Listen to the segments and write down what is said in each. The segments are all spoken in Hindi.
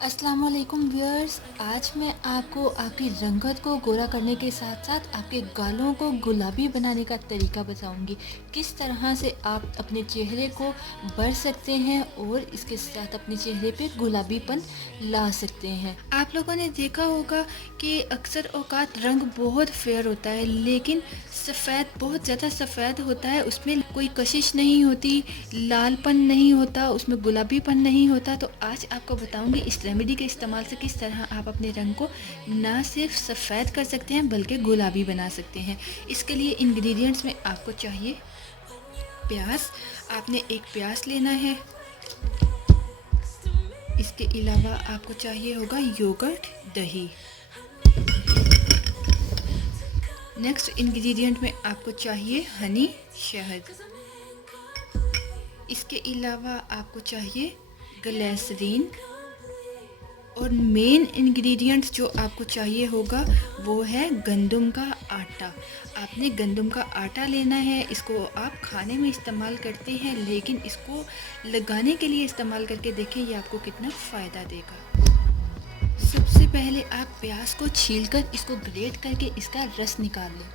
अस्सलाम वालेकुम व्यूअर्स। आज मैं आपको आपकी रंगत को गोरा करने के साथ साथ आपके गालों को गुलाबी बनाने का तरीका बताऊंगी। किस तरह से आप अपने चेहरे को भर सकते हैं और इसके साथ अपने चेहरे पे गुलाबीपन ला सकते हैं। आप लोगों ने देखा होगा कि अक्सर औकात रंग बहुत फेयर होता है, लेकिन सफ़ेद बहुत ज़्यादा सफ़ेद होता है, उसमें कोई कशिश नहीं होती, लालपन नहीं होता, उसमें गुलाबीपन नहीं होता। तो आज आपको बताऊंगी इस रेमेडी के इस्तेमाल से किस तरह आप अपने रंग को ना सिर्फ सफ़ेद कर सकते हैं बल्कि गुलाबी बना सकते हैं। इसके लिए इंग्रेडिएंट्स में आपको चाहिए प्याज। आपने एक प्याज लेना है। इसके अलावा आपको चाहिए होगा योगर्ट, दही। नेक्स्ट इंग्रेडिएंट में आपको चाहिए हनी, शहद। इसके अलावा आपको चाहिए ग्लिसरीन। और मेन इंग्रेडिएंट्स जो आपको चाहिए होगा वो है गंदम का आटा। आपने गंदम का आटा लेना है। इसको आप खाने में इस्तेमाल करते हैं, लेकिन इसको लगाने के लिए इस्तेमाल करके देखें ये आपको कितना फ़ायदा देगा। सबसे पहले आप प्याज को छीलकर इसको ग्रेट करके इसका रस निकाल लें।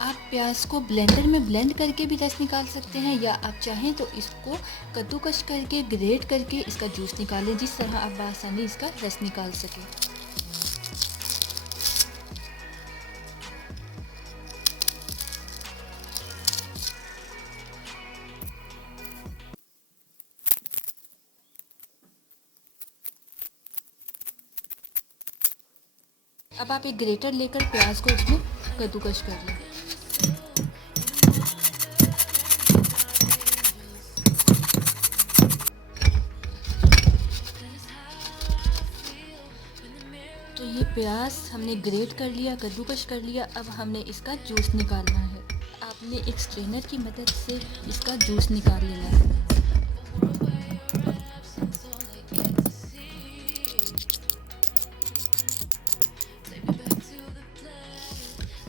आप प्याज को ब्लेंडर में ब्लेंड करके भी रस निकाल सकते हैं, या आप चाहें तो इसको कद्दूकस करके ग्रेट करके इसका जूस निकालें, जिस तरह आप बआसानी इसका रस निकाल सकें। अब आप एक ग्रेटर लेकर प्याज को इसमें कद्दूकस कर लें। तो ये प्याज हमने ग्रेट कर लिया, कद्दूकस कर लिया। अब हमने इसका जूस निकालना है। आपने एक स्ट्रेनर की मदद से इसका जूस निकाल लेना है।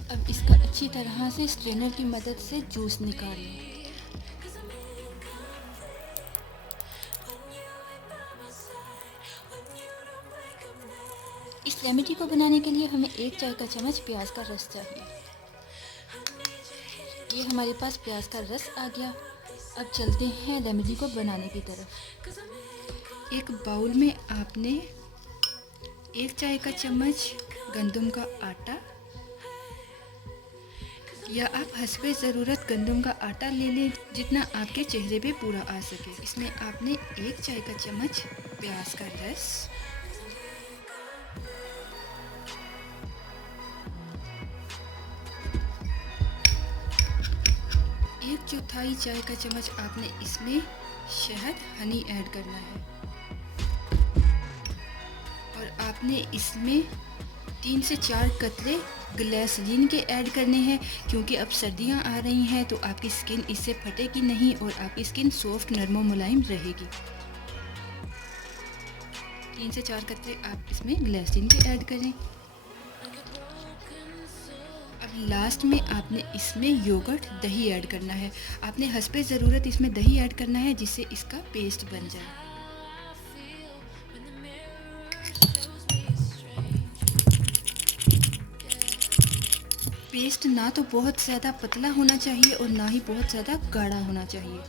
अब इसका अच्छी तरह से स्ट्रेनर की मदद से जूस निकाल लें। इस रेमेडी को बनाने के लिए हमें 1 चाय का चम्मच प्याज का रस चाहिए। ये हमारे पास प्याज का रस आ गया। अब चलते हैं रेमेडी को बनाने की तरफ। एक बाउल में आपने 1 चाय का चम्मच गंदम का आटा, या आप हस्बे ज़रूरत गंदम का आटा ले लें जितना आपके चेहरे पे पूरा आ सके। इसमें आपने 1 चाय का चम्मच प्याज का रस, 1/4 चाय का चम्मच आपने इसमें शहद हनी ऐड करना है। और आपने इसमें 3 से 4 कतरे ग्लिसरीन के ऐड करने हैं, क्योंकि अब सर्दियां आ रही हैं तो आपकी स्किन इससे फटेगी नहीं और आपकी स्किन सॉफ्ट, नरम मुलायम रहेगी। 3 से 4 कतरे आप इसमें ग्लिसरीन के ऐड करें। अब लास्ट में आपने इसमें योगर्ट, दही ऐड करना है। आपने हस्बे ज़रूरत इसमें दही ऐड करना है जिससे इसका पेस्ट बन जाए। पेस्ट ना तो बहुत ज़्यादा पतला होना चाहिए और ना ही बहुत ज़्यादा गाढ़ा होना चाहिए।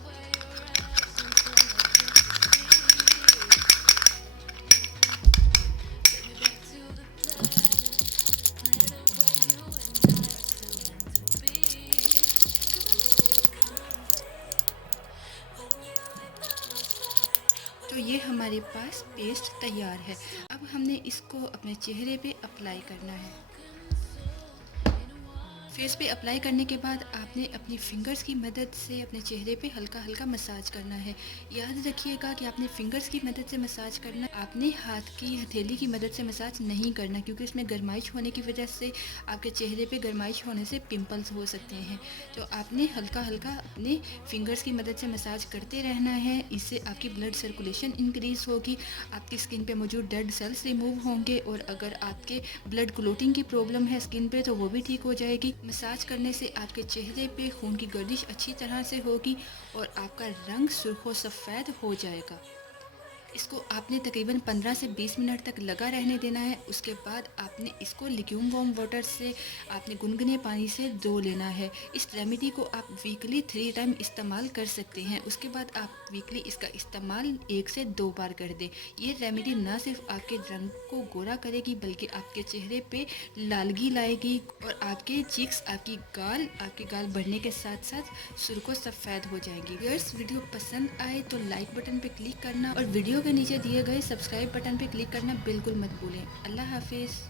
तो ये हमारे पास पेस्ट तैयार है। अब हमने इसको अपने चेहरे पे अप्लाई करना है। फेस पे अप्लाई करने के बाद आपने अपनी फिंगर्स की मदद से अपने चेहरे पे हल्का हल्का मसाज करना है। याद रखिएगा कि आपने फिंगर्स की मदद से मसाज करना, आपने हाथ की हथेली की मदद से मसाज नहीं करना, क्योंकि इसमें गर्माइश होने की वजह से आपके चेहरे पे गर्माइश होने से पिंपल्स हो सकते हैं। तो आपने हल्का हल्का अपने फिंगर्स की मदद से मसाज करते रहना है। इससे आपकी ब्लड सर्कुलेशन इंक्रीज़ होगी, आपकी स्किन पे मौजूद डेड सेल्स रिमूव होंगे, और अगर आपके ब्लड क्लोटिंग की प्रॉब्लम है स्किन पे तो वो भी ठीक हो जाएगी। मसाज करने से आपके चेहरे पे खून की गर्दिश अच्छी तरह से होगी और आपका रंग सुर्ख व सफ़ेद हो जाएगा। इसको आपने तकरीबन 15 से 20 मिनट तक लगा रहने देना है। उसके बाद आपने इसको ल्यूम वार्म वाटर से आपने गुनगुने पानी से धो लेना है। इस रेमेडी को आप वीकली 3 टाइम इस्तेमाल कर सकते हैं। उसके बाद आप वीकली इसका इस्तेमाल 1 से 2 बार कर दें। ये रेमेडी ना सिर्फ आपके रंग को गोरा करेगी बल्कि आपके चेहरे पे लालगी लाएगी और आपके चीक्स, आपके गाल बढ़ने के साथ साथ सुर्खों सफ़ेद हो जाएंगी। व्यूअर्स, वीडियो पसंद आए तो लाइक बटन पे क्लिक करना और वीडियो के नीचे दिए गए सब्सक्राइब बटन पे क्लिक करना बिल्कुल मत भूलें। अल्लाह हाफिज़।